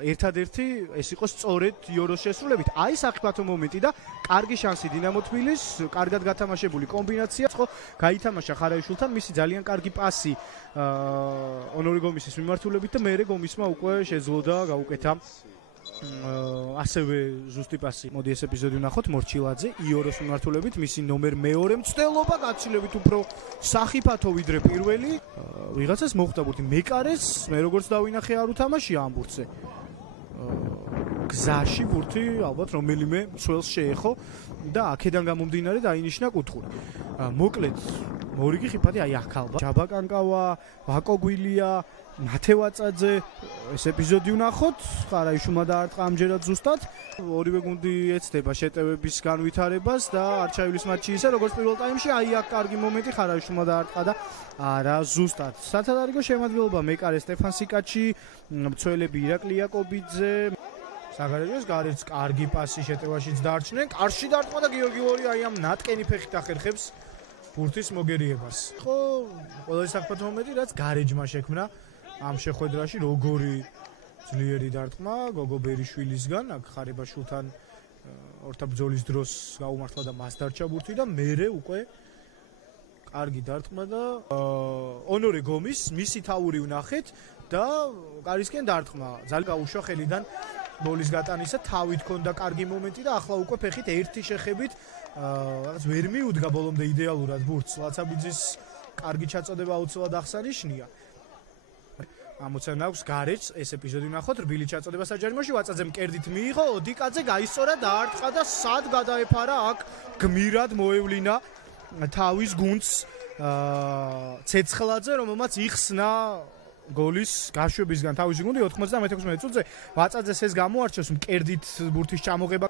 ერთადერთი ეს იყო სწორედ იოროს შესრულებით. აი საფრთხო მომენტი და კარგი შანსი დინამო თბილის, კარგად გათამაშებული კომბინაცია, ხო, გაითამაშა ხარაიშვილთან, მისი ძალიან კარგი პასი ონორი გომისის მიმართულებით და მერე გომისმა უკვე შეძლო და გაუკეთა ასევე ზუსტი პასი. მოდი ეს ეპიზოდი ვნახოთ მორჩილაძე იოროს მიმართულებით, მისი ნომერ მეორე მცდელობა გაცილებით უფრო სახიფათო ვიდრე პირველი. ვიღაცას მოხვდა ბურთი მეკარეს, მე როგორც დავინახე არ უთამაშია ამ ბურთზე. გზაში ბურთი ალბათ რომელიმე მცველს შეეხო და აქედან გამომდინარე დაინიშნა კუთხური. მოკლედ მორიგი ხიფათი აი აქ ალბათ. ჯაბაკანკავა, ვაკოგვილია, მათევაწაძე ეს ეპიზოდი ვნახოთ, ხარაიშვილმა დაარტყა ამჯერად ზუსტად. ორივე გუნდი ეცდება შეტევების განვითარებას და არჩევის მატჩი ისე როგორც პირველ ტაიმში, აი აქ კარგი მომენტი ხარაიშვილმა დაარტყა და არა ზუსტად. სათადარიგო შემადგენლობა მეკარე სტეფან სიკაჩი, მცველები ირაკლი იაკობიძე, საგარეჯოს გარეთ კარგი პასი შეტევაშიც დარჩნენ. კარში დარტყმა და გიორგი ლორი აი ამ ნატკენი ფეხით ახერხებს ბურთის მოგერიებას. ხო, ყველაზე საფრთხო მომენტი რაც გარეჯმა შექმნა ამ შეხვედრაში როგორი ძლიერი დარტყმა გოგო ბერიშვილისგან, აქ ხარებაშვილთან ორთაბრძოლის დროს გაუმართლა და მას დარჩა ბურთი და მერე უკვე კარგი დარტყმა და ონორე გომის მისი თავური ვნახეთ და კარისკენ დარტყმა. ძალიან გაუშვა ხელიდან ბოლის გატანისა, თავით ქონდა კარგი მომენტი და ახლა უკვე ფეხით ერთი შეხებით რაღაც ვერ მიუდგა ბოლომდე იდეალურად ბურთს. ლაცაბიძის კარგი ჩაწოდება აუცილებლად აღსანიშნია. ამოცანა აქვს გარეჯს ეს ეპიზოდი ვნახოთ, რბილი ჩაწოდება საჯარიმოში, ვაწაძემ კერდით მიიღო, ოდიკაძე გაისწორა, დაარტყა და სად გადაეფარა აქ გმირად მოევლინა თავის გუნდს ცეცხლაძე, რომელმაც იხსნა გოლის გაშვებისგან თავისი გუნდი 96 წუთზე. ვაწაძეს ეს გამოარჩევს მკერდით ბურთის ჩამოღება.